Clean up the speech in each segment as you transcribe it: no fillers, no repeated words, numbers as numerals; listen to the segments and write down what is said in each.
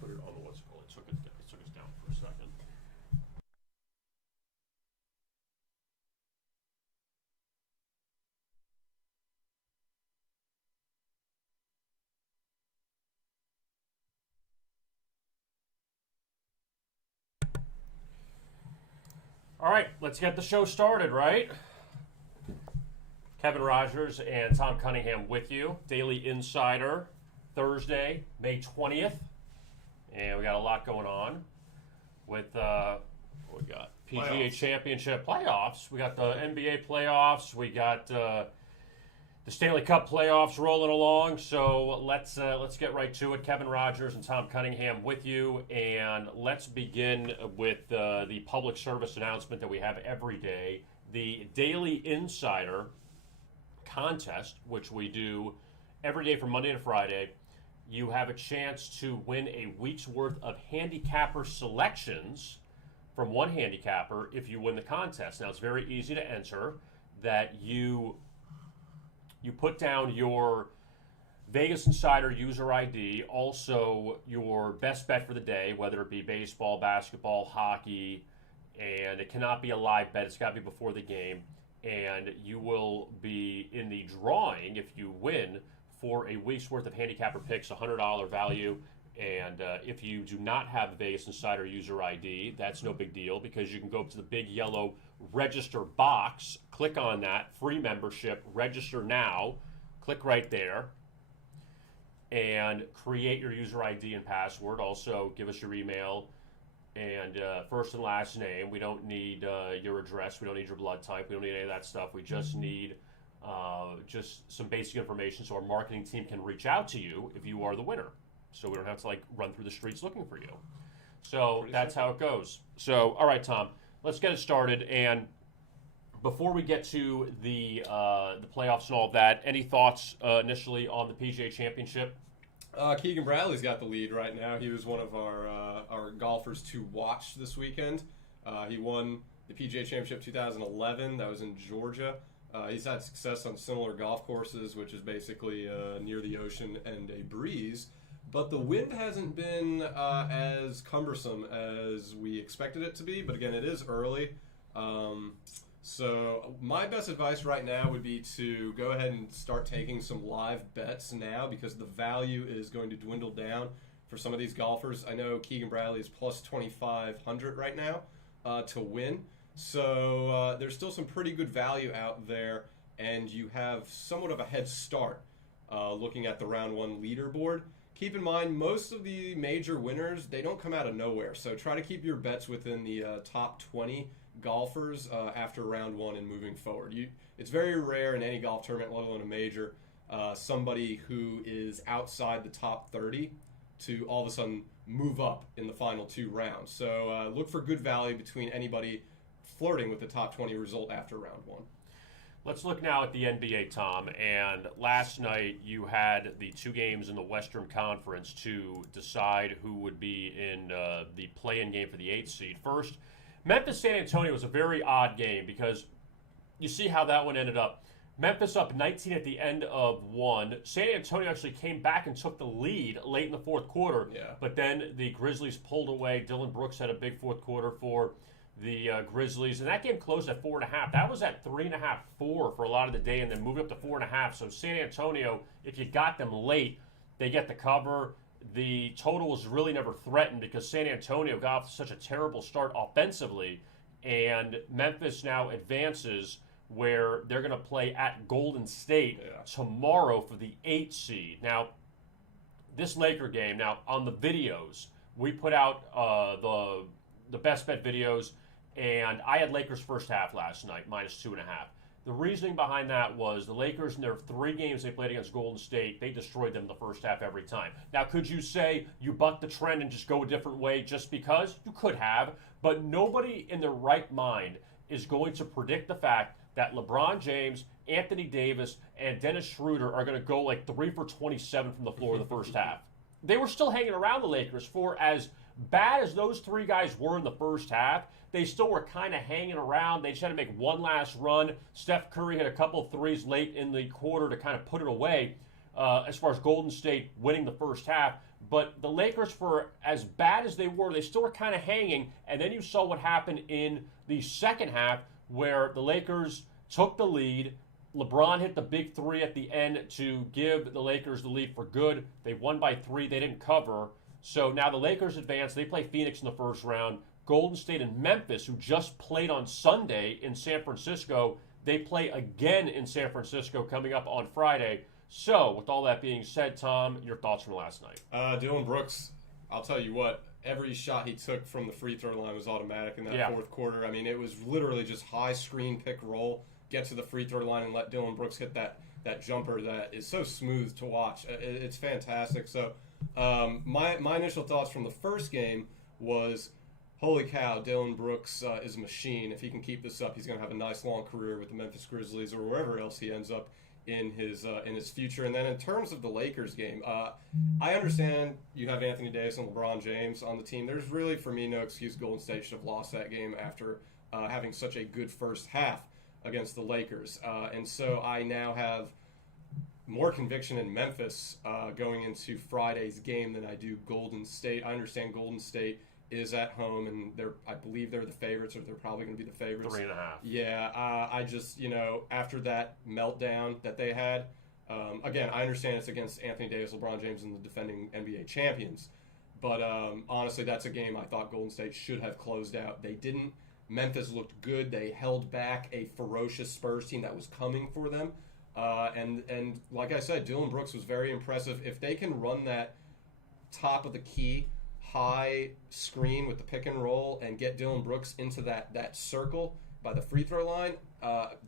put it on the what's it called. It took us down for a second. All right, let's get the show started, right? Kevin Rogers and Tom Cunningham with you. Daily Insider, Thursday, May 20th. And we got a lot going on with, what we got? PGA Championship playoffs. We got the NBA playoffs. We got the Stanley Cup playoffs rolling along. So let's get right to it. Kevin Rogers and Tom Cunningham with you. And let's begin with the public service announcement that we have every day. The Daily Insider contest, which we do every day from Monday to Friday. You have a chance to win a week's worth of handicapper selections from one handicapper if you win the contest. Now, it's very easy to enter. That you put down your VegasInsider user ID, also your best bet for the day, whether it be baseball, basketball, hockey, and it cannot be a live bet. It's got to be before the game. And you will be in the drawing, if you win, for a week's worth of handicapper picks, $100 value. And if you do not have the VegasInsider user ID, that's no big deal because you can go up to the big yellow register box, click on that, free membership, register now, click right there, and create your user ID and password. Also, give us your email and first and last name. We don't need your address. We don't need your blood type. We don't need any of that stuff. We just need just some basic information so our marketing team can reach out to you if you are the winner. So we don't have to run through the streets looking for you. So that's how it goes. So, all right, Tom, let's get it started. And before we get to the playoffs and all of that, any thoughts initially on the PGA Championship? Keegan Bradley's got the lead right now. He was one of our golfers to watch this weekend. He won the PGA Championship 2011. That was in Georgia. He's had success on similar golf courses, which is basically near the ocean and a breeze. But the wind hasn't been as cumbersome as we expected it to be. But again, it is early. So my best advice right now would be to go ahead and start taking some live bets now because the value is going to dwindle down for some of these golfers. I know Keegan Bradley is plus 2,500 right now to win. So there's still some pretty good value out there, and you have somewhat of a head start looking at the round one leaderboard. Keep in mind, most of the major winners, they don't come out of nowhere. So try to keep your bets within the top 20 golfers after round one and moving forward. It's very rare in any golf tournament, let alone a major, somebody who is outside the top 30 to all of a sudden move up in the final two rounds. So look for good value between anybody flirting with the top 20 result after round one. Let's look now at the NBA, Tom. And last night you had the two games in the Western Conference to decide who would be in the play-in game for the 8th seed. First, Memphis-San Antonio was a very odd game because you see how that one ended up. Memphis up 19 at the end of one. San Antonio actually came back and took the lead late in the fourth quarter. Yeah. But then the Grizzlies pulled away. Dylan Brooks had a big fourth quarter for the Grizzlies, and that game closed at 4.5. That was at 3.5, 4 for a lot of the day, and then moved up to 4.5. So San Antonio, if you got them late, they get the cover. The total was really never threatened because San Antonio got off to such a terrible start offensively, and Memphis now advances where they're going to play at Golden State tomorrow for the 8th seed. Now, this Laker game, now on the videos, we put out the best bet videos, and I had Lakers first half last night, minus 2.5. The reasoning behind that was the Lakers, in their 3 games they played against Golden State, they destroyed them in the first half every time. Now, could you say you buck the trend and just go a different way just because? You could have, but nobody in their right mind is going to predict the fact that LeBron James, Anthony Davis, and Dennis Schroeder are going to go 3 for 27 from the floor in the first half. They were still hanging around the Lakers for as bad as those 3 guys were in the first half. They still were kind of hanging around. They just had to make one last run. Steph Curry had a couple of threes late in the quarter to kind of put it away as far as Golden State winning the first half. But the Lakers, for as bad as they were, they still were kind of hanging. And then you saw what happened in the second half where the Lakers took the lead. LeBron hit the big three at the end to give the Lakers the lead for good. They won by 3. They didn't cover. So now the Lakers advance. They play Phoenix in the first round. Golden State and Memphis, who just played on Sunday in San Francisco, they play again in San Francisco coming up on Friday. So, with all that being said, Tom, your thoughts from last night? Dillon Brooks, I'll tell you what, every shot he took from the free throw line was automatic in that fourth quarter. I mean, it was literally just high screen, pick, roll, get to the free throw line and let Dillon Brooks hit that jumper that is so smooth to watch. It's fantastic. So, my initial thoughts from the first game was, holy cow, Dillon Brooks is a machine. If he can keep this up, he's going to have a nice long career with the Memphis Grizzlies or wherever else he ends up in his future. And then in terms of the Lakers game, I understand you have Anthony Davis and LeBron James on the team. There's really, for me, no excuse Golden State should have lost that game after having such a good first half against the Lakers. And so I now have more conviction in Memphis going into Friday's game than I do Golden State. I understand Golden State is at home, and I believe they're the favorites, or they're probably going to be the favorites. 3.5. Yeah, I just, after that meltdown that they had, again, I understand it's against Anthony Davis, LeBron James, and the defending NBA champions, but honestly, that's a game I thought Golden State should have closed out. They didn't. Memphis looked good. They held back a ferocious Spurs team that was coming for them, and like I said, Dillon Brooks was very impressive. If they can run that top of the key high screen with the pick and roll and get Dillon Brooks into that circle by the free throw line,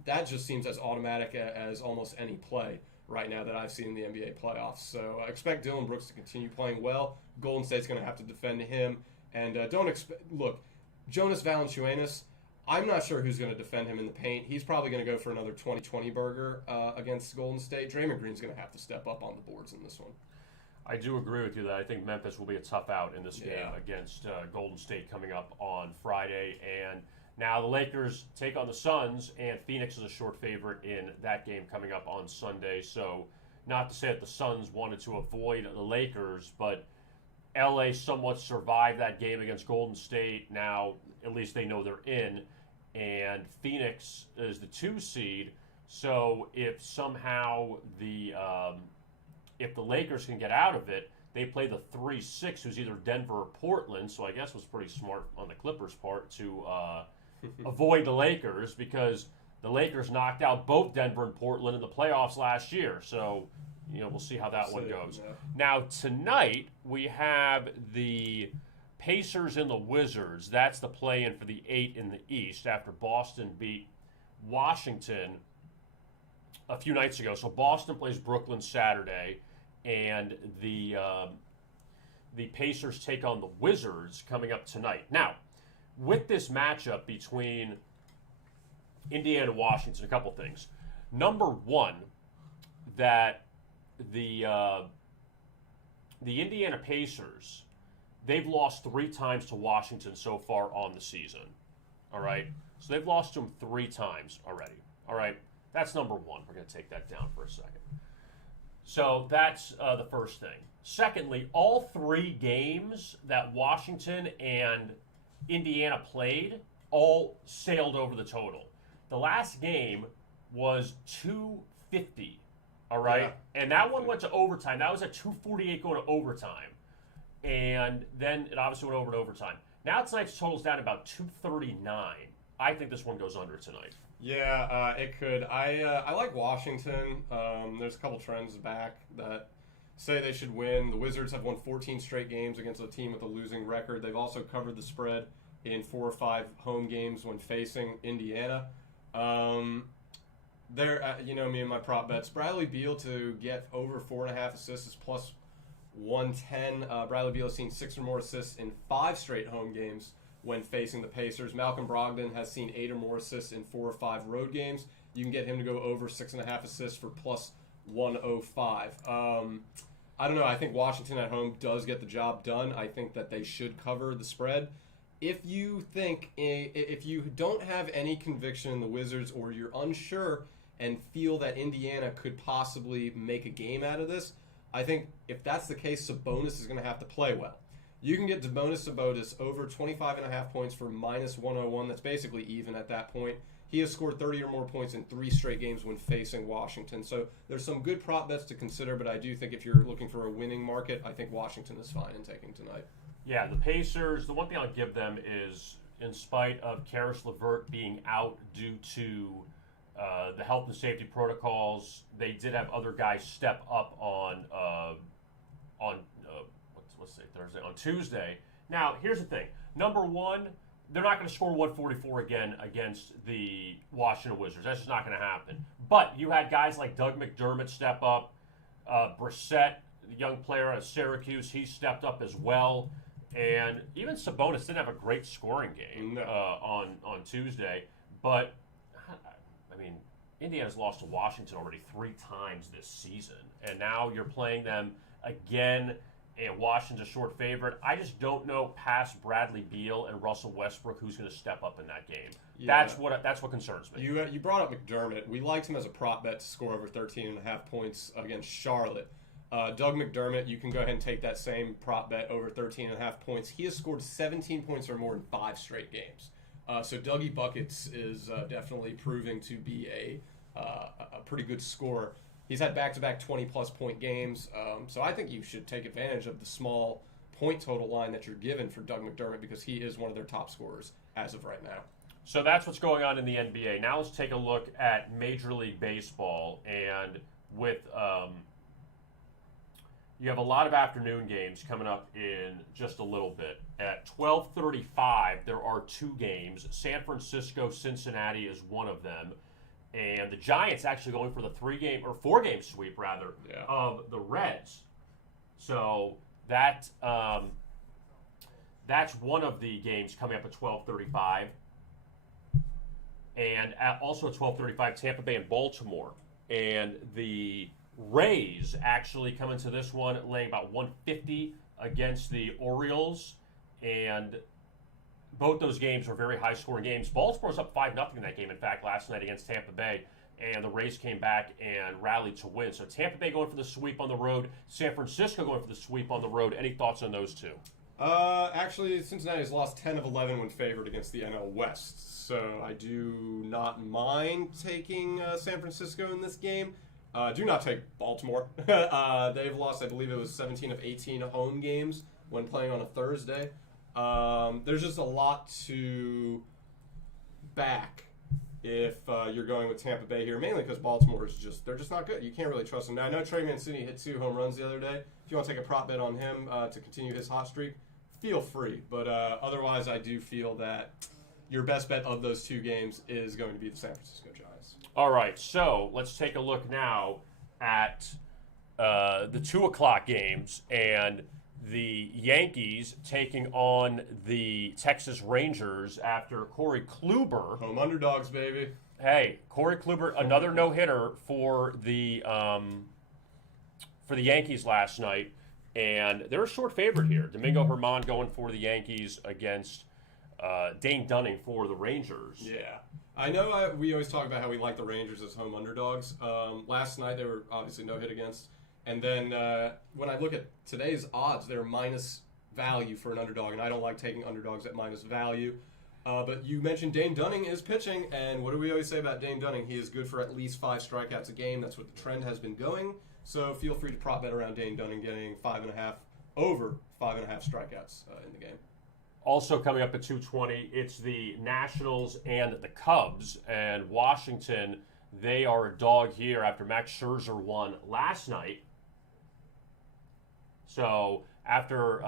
that just seems as automatic as almost any play right now that I've seen in the NBA playoffs. So I expect Dillon Brooks to continue playing well. Golden State's going to have to defend him. And look, Jonas Valanciunas, I'm not sure who's going to defend him in the paint. He's probably going to go for another 20-20 burger against Golden State. Draymond Green's going to have to step up on the boards in this one. I do agree with you that I think Memphis will be a tough out in this game against Golden State coming up on Friday. And now the Lakers take on the Suns, and Phoenix is a short favorite in that game coming up on Sunday. So not to say that the Suns wanted to avoid the Lakers, but LA somewhat survived that game against Golden State. Now at least they know they're in, and Phoenix is the 2 seed. So if somehow if the Lakers can get out of it, they play the 3-6, who's either Denver or Portland. So I guess it was pretty smart on the Clippers' part to avoid the Lakers, because the Lakers knocked out both Denver and Portland in the playoffs last year. So, we'll see how that one goes. Yeah. Now, tonight, we have the Pacers and the Wizards. That's the play-in for the 8 in the East after Boston beat Washington a few nights ago. So Boston plays Brooklyn Saturday, and the Pacers take on the Wizards coming up tonight. Now, with this matchup between Indiana and Washington, a couple things. Number one, that the Indiana Pacers, they've lost 3 times to Washington so far on the season. All right? So they've lost to them 3 times already. All right? That's number one. We're going to take that down for a second. So that's the first thing. Secondly, all 3 games that Washington and Indiana played all sailed over the total. The last game was 250, all right? Yeah. And that one went to overtime. That was at 248 going to overtime. And then it obviously went over to overtime. Now tonight's total's down to about 239. I think this one goes under tonight. Yeah, it could. I like Washington. There's a couple trends back that say they should win. The Wizards have won 14 straight games against a team with a losing record. They've also covered the spread in 4 or 5 home games when facing Indiana. Me and my prop bets. Bradley Beal to get over 4.5 assists is plus 110. Bradley Beal has seen 6 or more assists in 5 straight home games when facing the Pacers. Malcolm Brogdon has seen 8 or more assists in 4 or 5 road games. You can get him to go over 6.5 assists for plus 105. I don't know. I think Washington at home does get the job done. I think that they should cover the spread. If you don't have any conviction in the Wizards, or you're unsure and feel that Indiana could possibly make a game out of this, I think if that's the case, Sabonis is going to have to play well. You can get Sabonis over 25.5 points for -101. That's basically even at that point. He has scored 30 or more points in 3 straight games when facing Washington. So there's some good prop bets to consider, but I do think if you're looking for a winning market, I think Washington is fine in taking tonight. Yeah, the Pacers, the one thing I'll give them is, in spite of Karis LeVert being out due to the health and safety protocols, they did have other guys step up on let's say Thursday, on Tuesday. Now, here's the thing. Number one, they're not going to score 144 again against the Washington Wizards. That's just not going to happen. But you had guys like Doug McDermott step up. Brissett, the young player out of Syracuse, he stepped up as well. And even Sabonis didn't have a great scoring game on Tuesday. But, I mean, Indiana's lost to Washington already 3 times this season. And now you're playing them again, and Washington's a short favorite. I just don't know past Bradley Beal and Russell Westbrook who's going to step up in that game. Yeah. That's what concerns me. You brought up McDermott. We liked him as a prop bet to score over 13.5 points against Charlotte. Doug McDermott, you can go ahead and take that same prop bet over 13.5 points. He has scored 17 points or more in 5 straight games. So Dougie Buckets is definitely proving to be a pretty good scorer. He's had back-to-back 20-plus point games. So I think you should take advantage of the small point total line that you're given for Doug McDermott because he is one of their top scorers as of right now. So that's what's going on in the NBA. Now let's take a look at Major League Baseball. And with you have a lot of afternoon games coming up in just a little bit. At 12:35, there are 2 games. San Francisco, Cincinnati is one of them. And the Giants actually going for the 4-game sweep, rather, of the Reds. So that's one of the games coming up at 12:35. And also at 12:35, Tampa Bay and Baltimore. And the Rays actually come into this one laying about 150 against the Orioles. And both those games were very high-scoring games. Baltimore's up 5-0 in that game, in fact, last night against Tampa Bay. And the Rays came back and rallied to win. So Tampa Bay going for the sweep on the road. San Francisco going for the sweep on the road. Any thoughts on those two? Actually, Cincinnati has lost 10 of 11 when favored against the NL West. So I do not mind taking San Francisco in this game. Do not take Baltimore. They've lost, I believe it was 17 of 18 home games when playing on a Thursday. There's just a lot to back if you're going with Tampa Bay here, mainly because Baltimore is they're just not good. You can't really trust them. Now, I know Trey Mancini hit 2 home runs the other day. If you want to take a prop bet on him to continue his hot streak, feel free. But otherwise, I do feel that your best bet of those 2 games is going to be the San Francisco Giants. All right, so let's take a look now at the 2 o'clock games and the Yankees taking on the Texas Rangers after Corey Kluber. Home underdogs, baby. Hey, Corey Kluber, another no-hitter for the Yankees last night, and they're a short favorite here. Domingo Germán going for the Yankees against Dane Dunning for the Rangers. Yeah. I know we always talk about how we like the Rangers as home underdogs. Last night they were obviously no hit against. And then when I look at today's odds, they're minus value for an underdog, and I don't like taking underdogs at minus value. But you mentioned Dane Dunning is pitching, and what do we always say about Dane Dunning? He is good for at least 5 strikeouts a game. That's what the trend has been going. So feel free to prop bet around Dane Dunning getting 5.5 over 5.5 strikeouts in the game. Also coming up at 2:20, it's the Nationals and the Cubs. And Washington, they are a dog here after Max Scherzer won last night. So after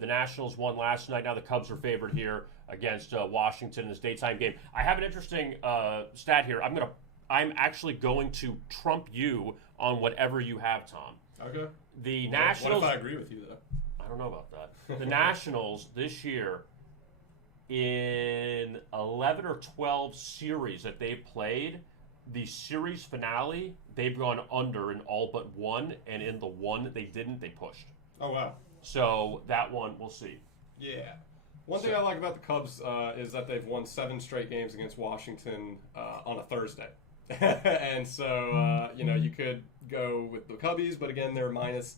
the Nationals won last night, now the Cubs are favored here against Washington in this daytime game. I have an interesting stat here. I'm actually going to trump you on whatever you have, Tom. Okay. The Nationals. What if I agree with you, though? I don't know about that. The Nationals this year, in 11 or 12 series that they've played, the series finale, they've gone under in all but one, and in the one that they didn't, they pushed. Oh, wow. So that one, we'll see. Yeah. One thing I like about the Cubs is that they've won 7 straight games against Washington on a Thursday. And so, you could go with the Cubbies, but again, they're minus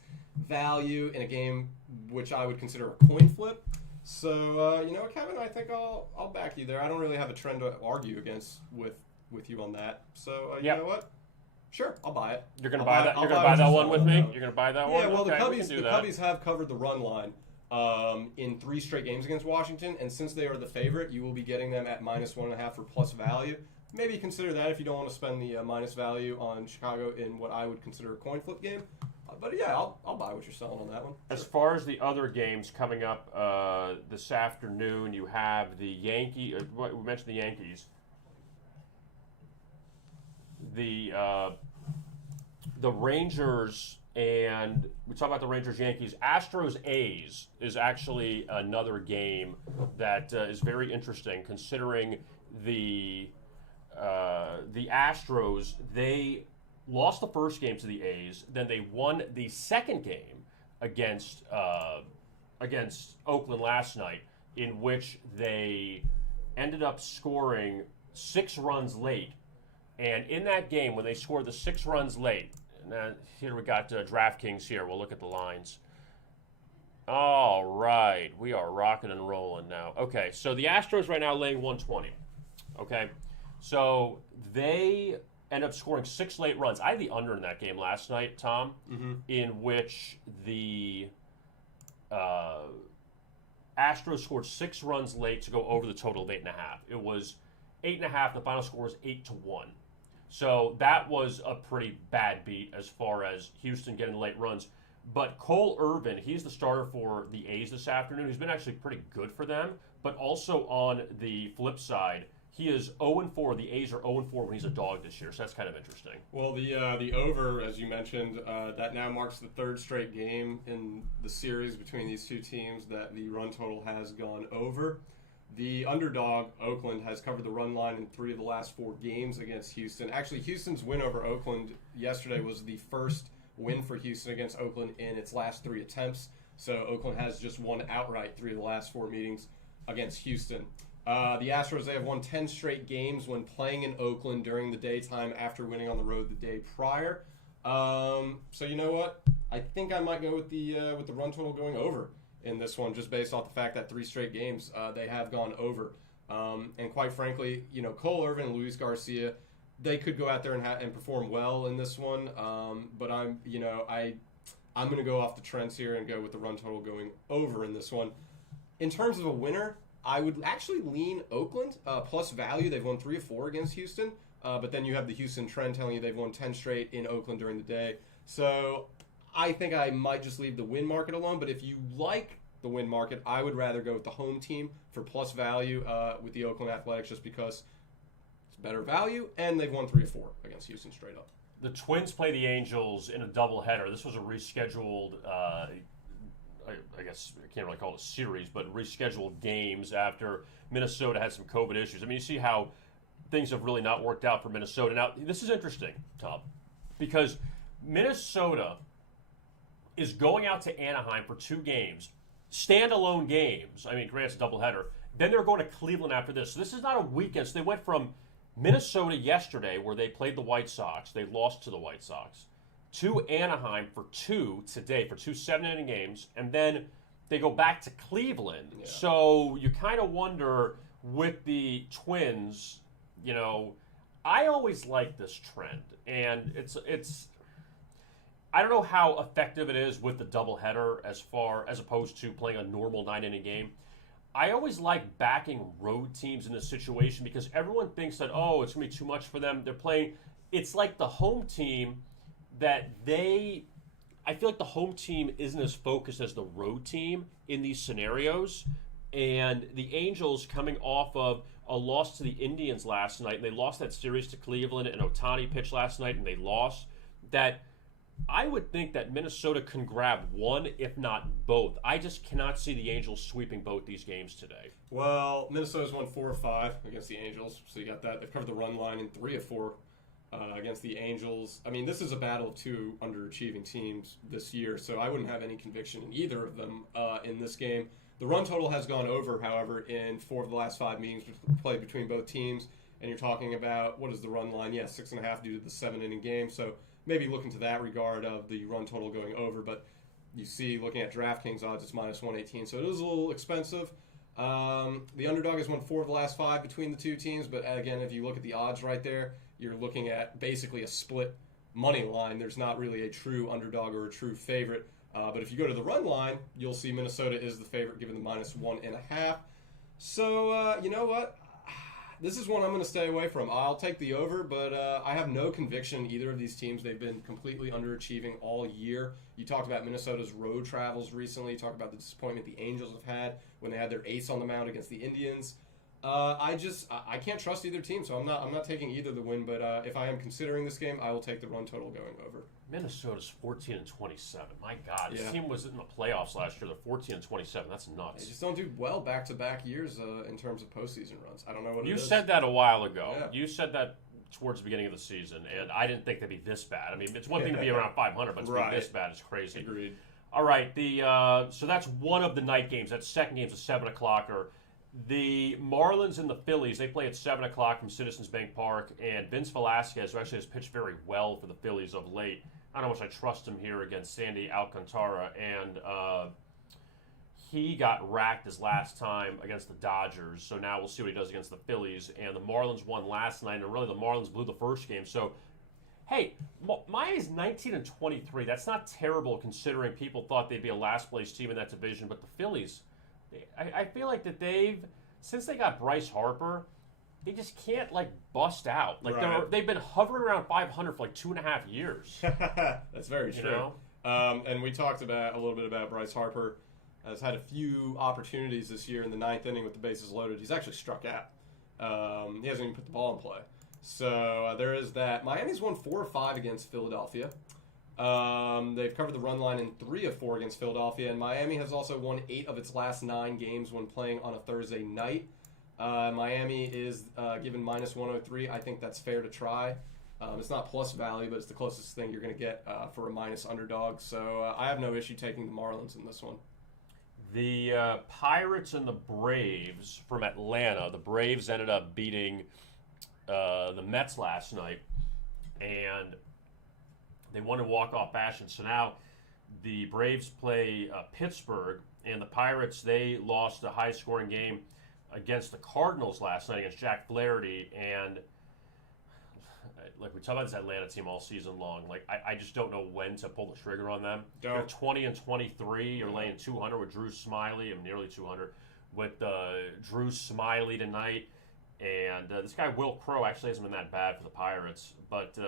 value in a game which I would consider a coin flip. So, Kevin, I think I'll back you there. I don't really have a trend to argue against with you on that. So, you know what? Sure, I'll buy it. You're gonna buy that. You're gonna buy that one with me. You're gonna buy that one. Yeah, well, okay, the Cubbies have covered the run line in 3 straight games against Washington, and since they are the favorite, you will be getting them at -1.5 for plus value. Maybe consider that if you don't want to spend the minus value on Chicago in what I would consider a coin flip game. But yeah, I'll buy what you're selling on that one. As far as the other games coming up this afternoon, you have the we mentioned the Yankees. The Rangers, and we talk about the Rangers-Yankees. Astros-A's is actually another game that is very interesting, considering the Astros, they lost the first game to the A's, then they won the second game against Oakland last night, in which they ended up scoring 6 runs late. And in that game, when they scored the 6 runs late, here we got DraftKings here. We'll look at the lines. All right. We are rocking and rolling now. Okay, so the Astros right now laying 120. Okay, so they end up scoring 6 late runs. I had the under in that game last night, Tom, in which the Astros scored 6 runs late to go over the total of 8.5. It was 8.5. The final score was 8-1. So that was a pretty bad beat as far as Houston getting late runs. But Cole Irvin, he's the starter for the A's this afternoon. He's been actually pretty good for them. But also on the flip side, he is 0-4. The A's are 0-4 when he's a dog this year. So that's kind of interesting. Well, the over, as you mentioned, that now marks the 3rd straight game in the series between these two teams that the run total has gone over. The underdog, Oakland, has covered the run line in 3 of the last 4 games against Houston. Actually, Houston's win over Oakland yesterday was the first win for Houston against Oakland in its last 3 attempts. So Oakland has just won outright 3 of the last 4 meetings against Houston. The Astros, they have won 10 straight games when playing in Oakland during the daytime after winning on the road the day prior. So you know what? I think I might go with the run total going over in this one, just based off the fact that 3 straight games they have gone over. And quite frankly, Cole Irvin and Luis Garcia, they could go out there and perform well in this one. But I'm going to go off the trends here and go with the run total going over in this one. In terms of a winner, I would actually lean Oakland plus value. They've won 3 of 4 against Houston. But then you have the Houston trend telling you they've won 10 straight in Oakland during the day. So I think I might just leave the win market alone, but if you like the win market, I would rather go with the home team for plus value with the Oakland Athletics, just because it's better value, and they've won 3 of 4 against Houston straight up. The Twins play the Angels in a doubleheader. This was a rescheduled, I guess I can't really call it a series, but rescheduled games after Minnesota had some COVID issues. I mean, you see how things have really not worked out for Minnesota. Now, this is interesting, Tom, because Minnesota is going out to Anaheim for 2 games, standalone games. I mean, granted, it's a doubleheader. Then they're going to Cleveland after this. So this is not a weekend. So they went from Minnesota yesterday, where they played the White Sox. They lost to the White Sox. To Anaheim for 2 today, for 2 7-inning games. And then they go back to Cleveland. Yeah. So you kind of wonder with the Twins, I always like this trend. And it's I don't know how effective it is with the doubleheader as opposed to playing a normal 9-inning game. I always like backing road teams in this situation because everyone thinks that, it's going to be too much for them. They're playing. It's like the home team that I feel like the home team isn't as focused as the road team in these scenarios. And the Angels, coming off of a loss to the Indians last night, and they lost that series to Cleveland, and Ohtani pitched last night, and they lost, that I would think that Minnesota can grab one, if not both. I just cannot see the Angels sweeping both these games today. Well, Minnesota's won 4 of 5 against the Angels, so you got that. They've covered the run line in 3 of 4 against the Angels. I mean, this is a battle of 2 underachieving teams this year, so I wouldn't have any conviction in either of them in this game. The run total has gone over, however, in 4 of the last 5 meetings played between both teams. and you're talking about, what is the run line? Yeah, 6.5 due to the 7-inning game. So maybe look into that regard of the run total going over. But you see, looking at DraftKings odds, it's minus 118. So it is a little expensive. The underdog has won 4 of the last 5 between the two teams. But again, if you look at the odds right there, you're looking at basically a split money line. There's not really a true underdog or a true favorite. But if you go to the run line, you'll see Minnesota is the favorite given the minus 1.5. So, you know what? This is one I'm going to stay away from. I'll take the over, but I have no conviction in either of these teams. They've been completely underachieving all year. You talked about Minnesota's road travels recently. You talked about the disappointment the Angels have had when they had their ace on the mound against the Indians. I can't trust either team, so I'm not taking either the win. But if I am considering this game, I will take the run total going over. Minnesota's 14-27. My God, this Yeah. team was in the playoffs last year. They're 14-27. That's nuts. They just don't do well back-to-back years in terms of postseason runs. I don't know what it You is. said that a while ago. Yeah. You said that towards the beginning of the season, and I didn't think they'd be this bad. I mean, it's one thing to be around 500, but to Right. be this bad is crazy. Agreed. All right, so that's one of the night games. That second game's a 7 o'clocker. The Marlins and the Phillies, they play at 7 o'clock from Citizens Bank Park, and Vince Velasquez, who actually has pitched very well for the Phillies of late, I don't know how much I trust him here against Sandy Alcantara, and he got racked his last time against the Dodgers, so now we'll see what he does against the Phillies. And the Marlins won last night, and really the Marlins blew the first game. So, hey, Miami's 19-23. That's not terrible considering people thought they'd be a last-place team in that division. But the Phillies, I feel like that since they got Bryce Harper, they just can't, bust out. Right. They've been hovering around 500 for 2.5 years. That's very true. You know? And we talked a little bit about Bryce Harper. Has had a few opportunities this year in the 9th inning with the bases loaded. He's actually struck out. He hasn't even put the ball in play. So there is that. Miami's won 4 of 5 against Philadelphia. They've covered the run line in 3 of 4 against Philadelphia. And Miami has also won 8 of its last 9 games when playing on a Thursday night. Miami is given minus 103. I think that's fair to try. It's not plus value, but it's the closest thing you're going to get for a minus underdog. So I have no issue taking the Marlins in this one. The Pirates and the Braves from Atlanta. The Braves ended up beating the Mets last night, and they won in walk-off fashion. So now the Braves play Pittsburgh, and the Pirates, they lost a high-scoring game against the Cardinals last night against Jack Flaherty, and we talk about this Atlanta team all season long. I just don't know when to pull the trigger on them. They're 20-23. You're laying 200 with Drew Smiley. I'm nearly 200 with Drew Smiley tonight. And this guy, Will Crow, actually hasn't been that bad for the Pirates. But,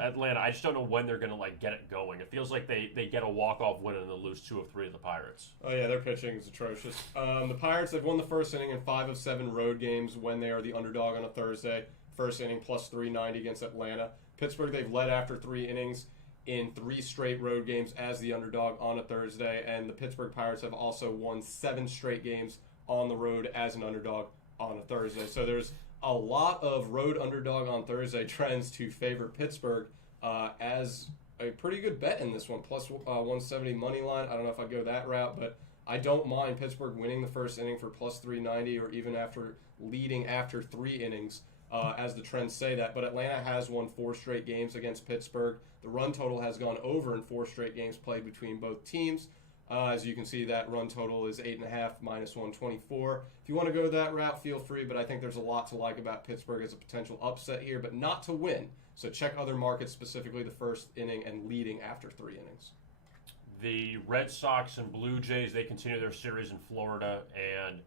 Atlanta, I just don't know when they're going to get it going. It feels like they get a walk-off win and they'll lose 2 of 3 to the Pirates. Oh, yeah, their pitching is atrocious. The Pirates, they've won the first inning in 5 of 7 road games when they are the underdog on a Thursday. First inning plus 390 against Atlanta. Pittsburgh, they've led after 3 innings in 3 straight road games as the underdog on a Thursday. And the Pittsburgh Pirates have also won 7 straight games on the road as an underdog on a Thursday. So there's a lot of road underdog on Thursday trends to favor Pittsburgh as a pretty good bet in this one. Plus 170 money line. I don't know if I'd go that route, but I don't mind Pittsburgh winning the first inning for plus 390 or even after leading after 3 innings as the trends say that. But Atlanta has won 4 straight games against Pittsburgh. The run total has gone over in 4 straight games played between both teams. As you can see, that run total is 8.5 minus 124. If you want to go that route, feel free, but I think there's a lot to like about Pittsburgh as a potential upset here, but not to win. So check other markets, specifically the first inning and leading after 3 innings. The Red Sox and Blue Jays, they continue their series in Florida, and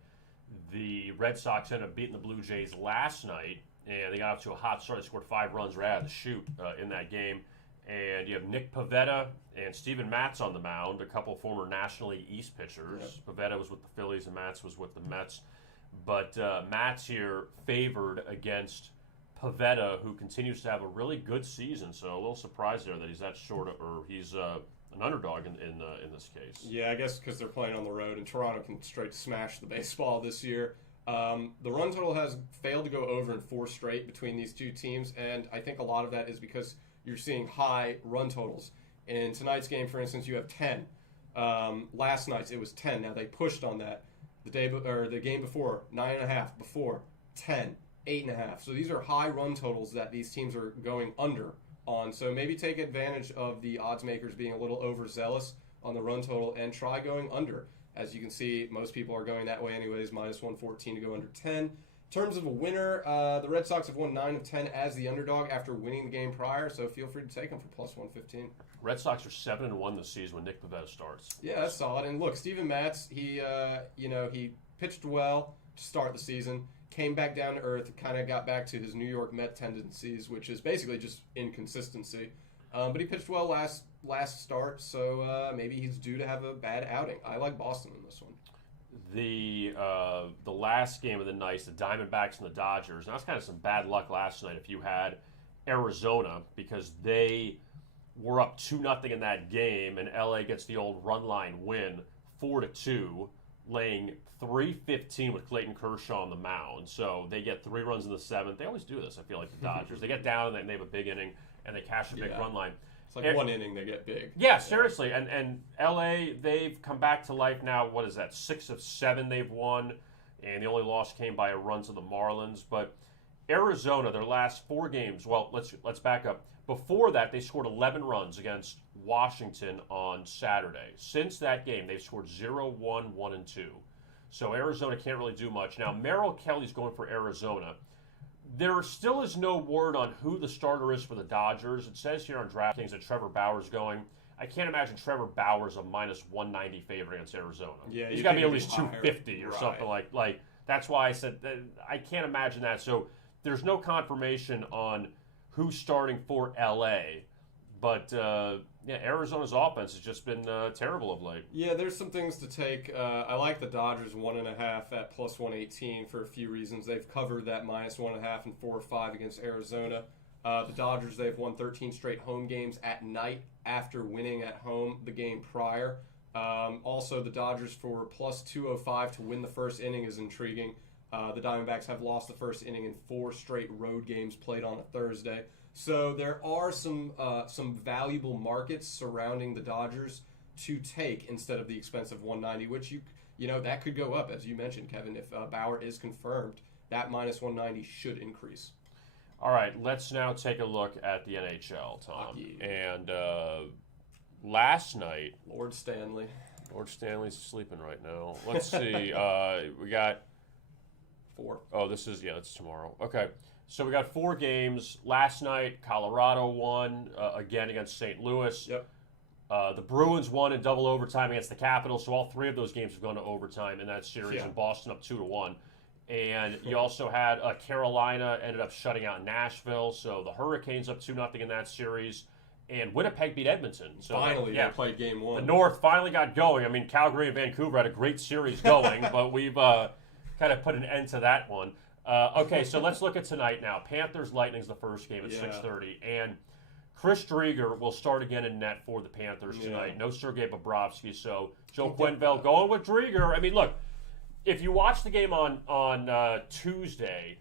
the Red Sox ended up beating the Blue Jays last night, and they got off to a hot start. They scored 5 runs right out of the chute in that game. And you have Nick Pivetta and Steven Matz on the mound, a couple former National League East pitchers. Yep. Pivetta was with the Phillies and Matz was with the Mets. But Matz here favored against Pivetta, who continues to have a really good season. So a little surprised there that he's that short, or he's an underdog in this case. Yeah, I guess because they're playing on the road, and Toronto can straight smash the baseball this year. The run total has failed to go over in 4 straight between these two teams, and I think a lot of that is because you're seeing high run totals. In tonight's game, for instance, you have 10. Last night's, it was 10. Now, they pushed on that. The game before 9.5, before 10, 8.5. So these are high run totals that these teams are going under on. So maybe take advantage of the odds makers being a little overzealous on the run total and try going under. As you can see, most people are going that way anyways, minus 114 to go under 10. In terms of a winner, the Red Sox have won 9 of 10 as the underdog after winning the game prior, so feel free to take them for plus 115. Red Sox are 7-1 this season when Nick Pivetta starts. Yeah, that's solid. And look, Steven Matz, he pitched well to start the season, came back down to earth, kind of got back to his New York Met tendencies, which is basically just inconsistency. But he pitched well last start, so maybe he's due to have a bad outing. I like Boston in this one. The last game of the night, the Diamondbacks and the Dodgers. Now, that's kind of some bad luck last night if you had Arizona, because they were up 2-0 in that game, and LA gets the old run line win, 4-2, laying 3-15 with Clayton Kershaw on the mound. So they get 3 runs in the 7th. They always do this, I feel like, the Dodgers. They get down and they have a big inning, and they cash a big run line. It's like one inning, they get big. Yeah, seriously. And LA, they've come back to life now. What is that? 6 of 7 they've won, and the only loss came by a run to the Marlins. But Arizona, their last 4 games, well, let's back up. Before that, they scored 11 runs against Washington on Saturday. Since that game, they've scored 0, 1, 1, and 2. So Arizona can't really do much. Now, Merrill Kelly's going for Arizona. There still is no word on who the starter is for the Dodgers. It says here on DraftKings that Trevor Bauer's going. I can't imagine Trevor Bauer's a minus 190 favorite against Arizona. Yeah, he's got to be at least 250 or something like. That's why I said I can't imagine that. So there's no confirmation on who's starting for LA, but Arizona's offense has just been terrible of late. Yeah, there's some things to take. I like the Dodgers 1.5 at plus 118 for a few reasons. They've covered that minus 1.5 and 4 or 5 against Arizona. The Dodgers, they've won 13 straight home games at night after winning at home the game prior. Also, the Dodgers for plus 205 to win the first inning is intriguing. The Diamondbacks have lost the first inning in 4 straight road games played on a Thursday. So there are some valuable markets surrounding the Dodgers to take instead of the expensive 190, which that could go up, as you mentioned, Kevin. If Bauer is confirmed, that minus 190 should increase. All right, let's now take a look at the NHL, Tom. Hockey. And last night, Lord Stanley's sleeping right now. Let's see. We got 4. Oh, it's tomorrow. Okay. So we got 4 games. Last night, Colorado won again against St. Louis. Yep. The Bruins won in double overtime against the Capitals, so all 3 of those games have gone to overtime in that series, and Boston up 2-1. And you also had Carolina ended up shutting out Nashville, so the Hurricanes up 2-0 in that series, and Winnipeg beat Edmonton. So finally, they played game 1. The North finally got going. I mean, Calgary and Vancouver had a great series going, but we've kind of put an end to that one. Okay, so let's look at tonight now. Panthers Lightning's the first game at 6:30, and Chris Driedger will start again in net for the Panthers tonight. No Sergei Bobrovsky, so Joe Quenneville going with Driedger. I mean, look, if you watch the game on Tuesday,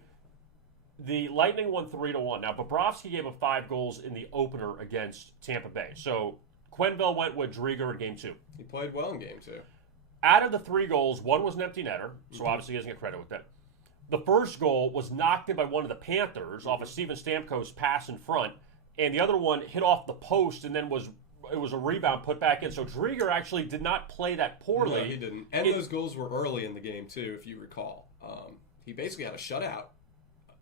the Lightning won 3-1. Now Bobrovsky gave up 5 goals in the opener against Tampa Bay, so Quenneville went with Driedger in game 2. He played well in game 2. Out of the 3 goals, 1 was an empty netter, so obviously he doesn't get credit with that. The first goal was knocked in by one of the Panthers off of Steven Stamkos' pass in front, and the other one hit off the post and then it was a rebound put back in. So Driedger actually did not play that poorly. No, he didn't. And those goals were early in the game, too, if you recall. He basically had a shutout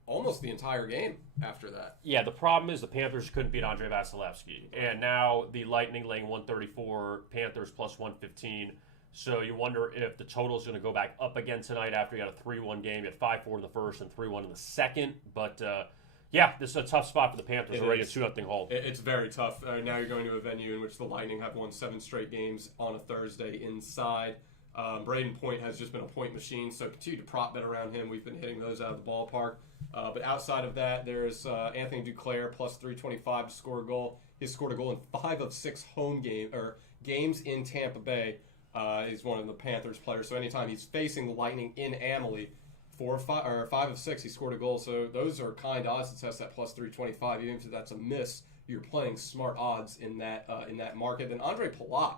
almost the entire game after that. Yeah, the problem is the Panthers couldn't beat Andrei Vasilevsky. And now the Lightning laying 134, Panthers plus 115. So you wonder if the total is going to go back up again tonight after you had a 3-1 game. You had 5-4 in the first and 3-1 in the second. But, this is a tough spot for the Panthers. Already a 2-0 hold. It's very tough. Now you're going to a venue in which the Lightning have won 7 straight games on a Thursday inside. Braden Point has just been a point machine, so continue to prop bet around him. We've been hitting those out of the ballpark. But outside of that, there's Anthony Duclair plus 325 to score a goal. He's scored a goal in 5 of 6 games in Tampa Bay. He's one of the Panthers players, so anytime he's facing the Lightning in Amalie, 5 of 6, he scored a goal. So those are kind odds to test that plus 325. Even if that's a miss, you're playing smart odds in that market. Then Andre Palat,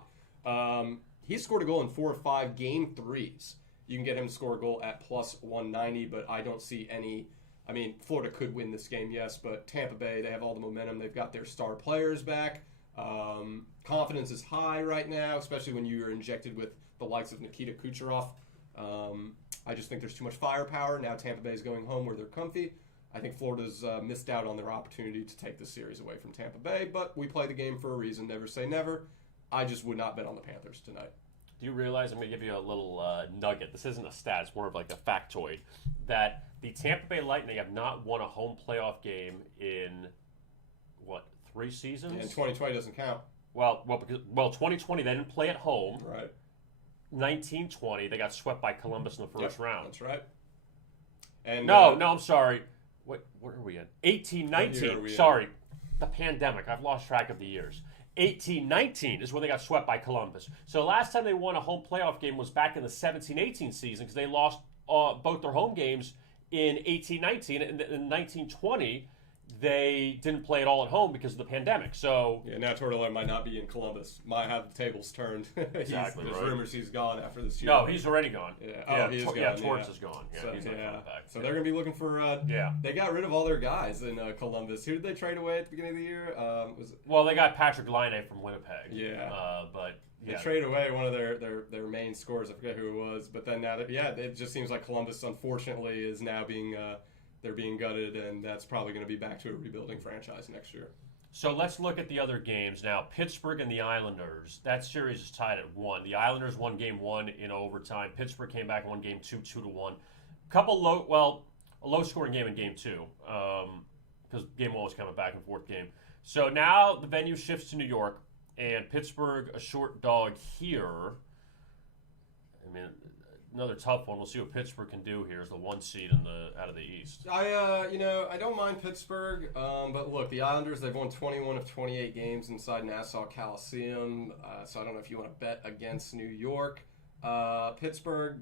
he scored a goal in 4 of 5 game 3s. You can get him to score a goal at plus 190, but I don't see any. I mean, Florida could win this game, yes, but Tampa Bay, they have all the momentum. They've got their star players back. Confidence is high right now, especially when you're injected with the likes of Nikita Kucherov. I just think there's too much firepower. Now Tampa Bay is going home where they're comfy. I think Florida's missed out on their opportunity to take this series away from Tampa Bay, but we play the game for a reason. Never say never. I just would not bet on the Panthers tonight. Do you realize, I'm going to give you a little nugget. This isn't a stat. It's more of like a factoid. That the Tampa Bay Lightning have not won a home playoff game in, 3 seasons? And 2020 doesn't count. Well, 2020, they didn't play at home. Right. 1920, they got swept by Columbus in the first round. That's right. And No, I'm sorry. What are we in? 18-19. Sorry. The pandemic. I've lost track of the years. 18-19 is when they got swept by Columbus. So last time they won a home playoff game was back in the 17-18 season because they lost both their home games in 18-19. And in 19-20, they didn't play at all at home because of the pandemic. So yeah, now Tortorella might not be in Columbus. Might have the tables turned. Exactly. There's rumors he's gone after this year. No, he's already gone. Yeah. He is gone. Yeah, Torts is gone. Yeah, he's not coming back. So they're going to be looking for. They got rid of all their guys in Columbus. Who did they trade away at the beginning of the year? Well, they got Patrick Laine from Winnipeg. Yeah. But they traded away one of their main scorers. I forget who it was. But then now it just seems like Columbus, unfortunately, is now being. They're being gutted, and that's probably going to be back to a rebuilding franchise next year. So let's look at the other games now. Pittsburgh and the Islanders. That series is tied at 1. The Islanders won game 1 in overtime. Pittsburgh came back and won game 2, 2-1. A low-scoring game in game 2 because game 1 was kind of a back-and-forth game. So now the venue shifts to New York, and Pittsburgh a short dog here. I mean, another tough one. We'll see what Pittsburgh can do here as the 1 seed out of the East. I don't mind Pittsburgh, but look, the Islanders, they've won 21 of 28 games inside Nassau Coliseum, so I don't know if you want to bet against New York. Pittsburgh,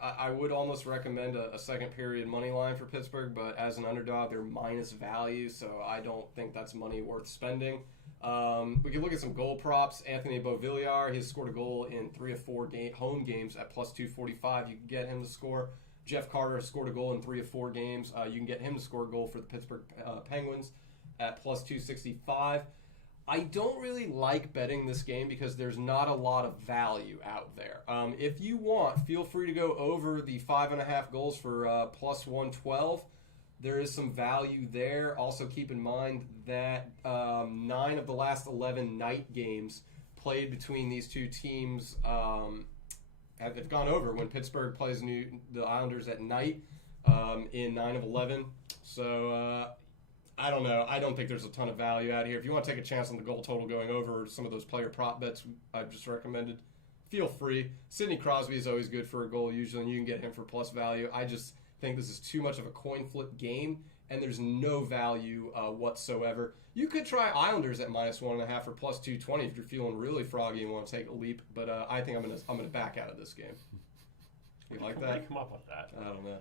I would almost recommend a second period money line for Pittsburgh, but as an underdog, they're minus value, so I don't think that's money worth spending. We can look at some goal props. Anthony Beauvillier, he's scored a goal in 3 of 4 home games at plus 245. You can get him to score. Jeff Carter has scored a goal in 3 of 4 games. You can get him to score a goal for the Pittsburgh Penguins at plus 265. I don't really like betting this game because there's not a lot of value out there. If you want, feel free to go over the 5.5 goals for plus 112. There is some value there. Also keep in mind that 9 of the last 11 night games played between these two teams have gone over when Pittsburgh plays the Islanders at night in 9 of 11. So I don't know. I don't think there's a ton of value out here. If you want to take a chance on the goal total going over some of those player prop bets I've just recommended, feel free. Sidney Crosby is always good for a goal usually, and you can get him for plus value. I just think this is too much of a coin flip game, and there's no value whatsoever. You could try Islanders at minus 1.5 for plus 220 if you're feeling really froggy and want to take a leap, but I think I'm gonna back out of this game. You like that? How did you come up with that? I don't know.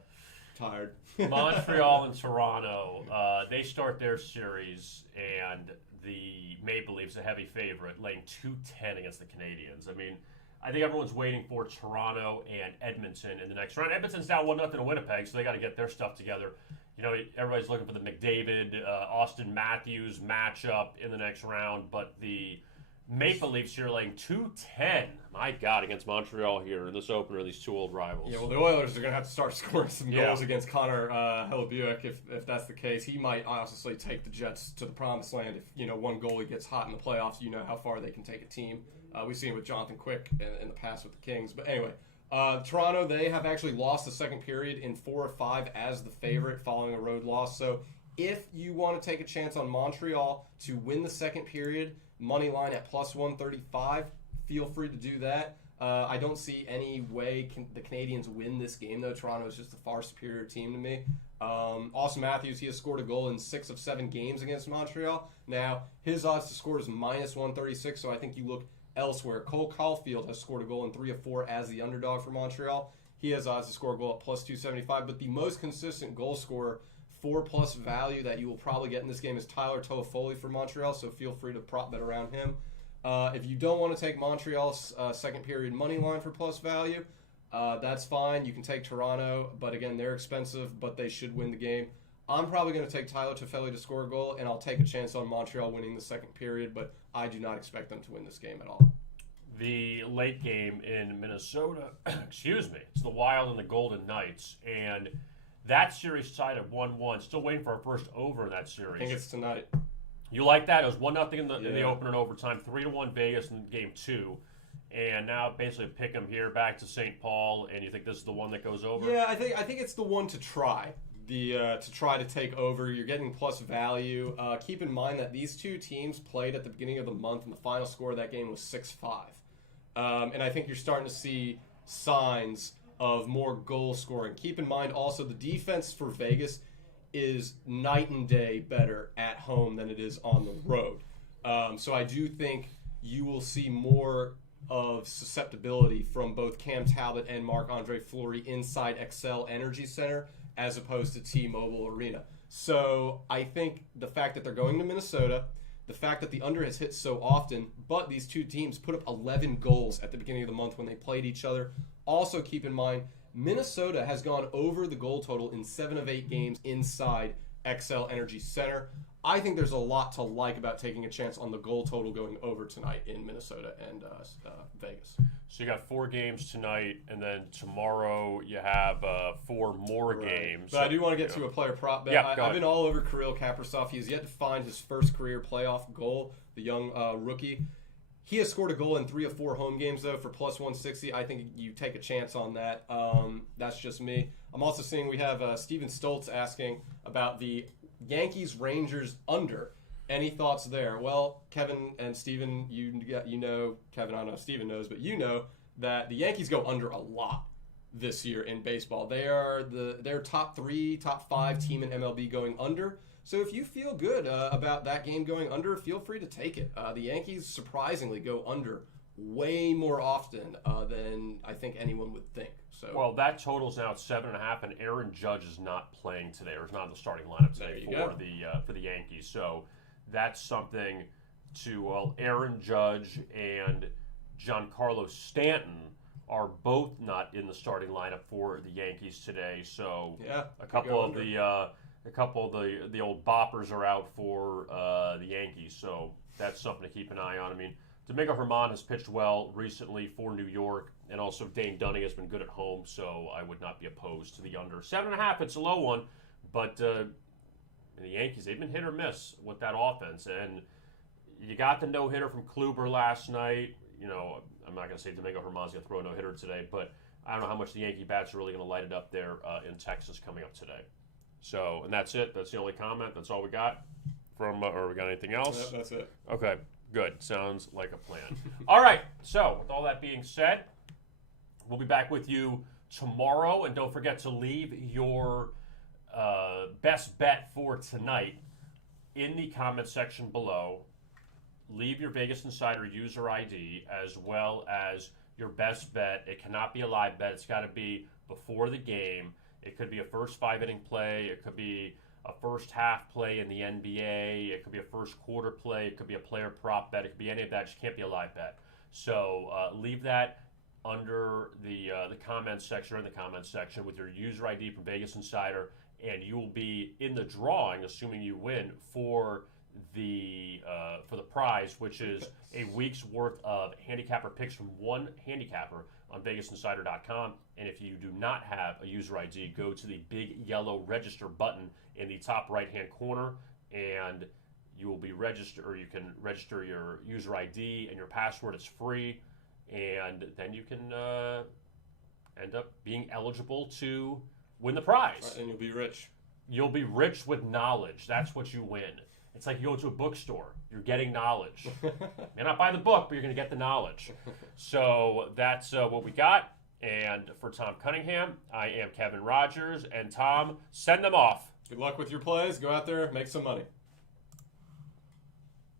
Tired. Montreal and Toronto, they start their series, and the Maple Leafs, a heavy favorite, laying 210 against the Canadiens. I mean, I think everyone's waiting for Toronto and Edmonton in the next round. Edmonton's down 1-0 to Winnipeg, so they got to get their stuff together. You know, everybody's looking for the McDavid, Austin Matthews matchup in the next round, but the Maple Leafs here laying 210. My God, against Montreal here in this opener, these two old rivals. Yeah, well, the Oilers are going to have to start scoring some goals against Connor Hellebuyck if that's the case. He might honestly take the Jets to the promised land if, one goalie gets hot in the playoffs. You know how far they can take a team. We've seen it with Jonathan Quick in the past with the Kings. But anyway, Toronto, they have actually lost the second period in 4 of 5 as the favorite following a road loss. So if you want to take a chance on Montreal to win the second period, money line at plus 135, feel free to do that. I don't see any way the Canadiens win this game, though. Toronto is just a far superior team to me. Austin Matthews, he has scored a goal in 6 of 7 games against Montreal. Now, his odds to score is minus 136, so I think you look elsewhere. Cole Caulfield has scored a goal in 3 of 4 as the underdog for Montreal. He has odds to score a goal at plus 275, but the most consistent goal scorer, 4+ value that you will probably get in this game is Tyler Toffoli for Montreal, so feel free to prop bet around him. If you don't want to take Montreal's second period money line for plus value, That's fine. You can take Toronto, but again, they're expensive, but they should win the game. I'm probably going to take Tyler Toffoli to score a goal, and I'll take a chance on Montreal winning the second period, but I do not expect them to win this game at all. The late game in Minnesota, excuse me, it's the Wild and the Golden Knights, and that series tied at 1-1. Still waiting for our first over in that series. I think it's tonight. You like that? It was 1-0 in the opener and overtime, 3-1 Vegas in game 2. And now basically pick them here back to St. Paul, and you think this is the one that goes over? Yeah, I think it's the one to try. To try to take over. You're getting plus value. Keep in mind that these two teams played at the beginning of the month, and the final score of that game was 6-5. And I think you're starting to see signs of more goal scoring. Keep in mind also the defense for Vegas is night and day better at home than it is on the road. So I do think you will see more of susceptibility from both Cam Talbot and Marc-Andre Fleury inside Xcel Energy Center as opposed to T-Mobile Arena. So I think the fact that they're going to Minnesota, the fact that the under has hit so often, but these two teams put up 11 goals at the beginning of the month when they played each other. Also keep in mind, Minnesota has gone over the goal total in 7 of 8 games inside Xcel Energy Center. I think there's a lot to like about taking a chance on the goal total going over tonight in Minnesota and Vegas. So you got 4 games tonight, and then tomorrow you have 4 more games. But I do want to get to a player prop bet. Yeah, I've been all over Kirill Kaprizov. He has yet to find his first career playoff goal, the young rookie. He has scored a goal in 3 of 4 home games, though, for plus 160. I think you take a chance on that. That's just me. I'm also seeing we have Steven Stoltz asking about the Yankees-Rangers under. Any thoughts there? Well, Kevin and Steven, you know, Kevin, I don't know if Steven knows, but you know that the Yankees go under a lot this year in baseball. They are their top 3, top 5 team in MLB going under. So if you feel good about that game going under, feel free to take it. The Yankees surprisingly go under way more often than I think anyone would think. So, well, that total's now at 7.5, and Aaron Judge is not playing today, or is not in the starting lineup today for the Yankees. So that's something to. Well, Aaron Judge and Giancarlo Stanton are both not in the starting lineup for the Yankees today. So a couple of the old boppers are out for the Yankees. So that's something to keep an eye on. I mean, Domingo Germán has pitched well recently for New York, and also Dane Dunning has been good at home, so I would not be opposed to the under. 7.5, it's a low one, but the Yankees, they've been hit or miss with that offense, and you got the no-hitter from Kluber last night. You know, I'm not going to say Domingo Germán's going to throw a no-hitter today, but I don't know how much the Yankee bats are really going to light it up there in Texas coming up today. So, and that's it. That's the only comment. That's all we got from, or we got anything else? Yep, that's it. Okay. Good. Sounds like a plan. All right. So, with all that being said, we'll be back with you tomorrow. And don't forget to leave your best bet for tonight in the comment section below. Leave your Vegas Insider user ID as well as your best bet. It cannot be a live bet. It's got to be before the game. It could be a first 5-inning play. It could be a first half play in the NBA. It could be a first quarter play. It could be a player prop bet. It could be any of that. It just can't be a live bet. So leave that under the comments section or in the comments section with your user ID from Vegas Insider, and you will be in the drawing, assuming you win, for the prize, which is a week's worth of handicapper picks from one handicapper on VegasInsider.com. And if you do not have a user ID, go to the big yellow register button in the top right-hand corner, and you will be registered, or you can register your user ID and your password. It's free, and then you can end up being eligible to win the prize. Right, and you'll be rich. You'll be rich with knowledge. That's what you win. It's like you go to a bookstore. You're getting knowledge. May not buy the book, but you're going to get the knowledge. So that's what we got. And for Tom Cunningham, I am Kevin Rogers. And Tom, send them off. Good luck with your plays. Go out there, make some money.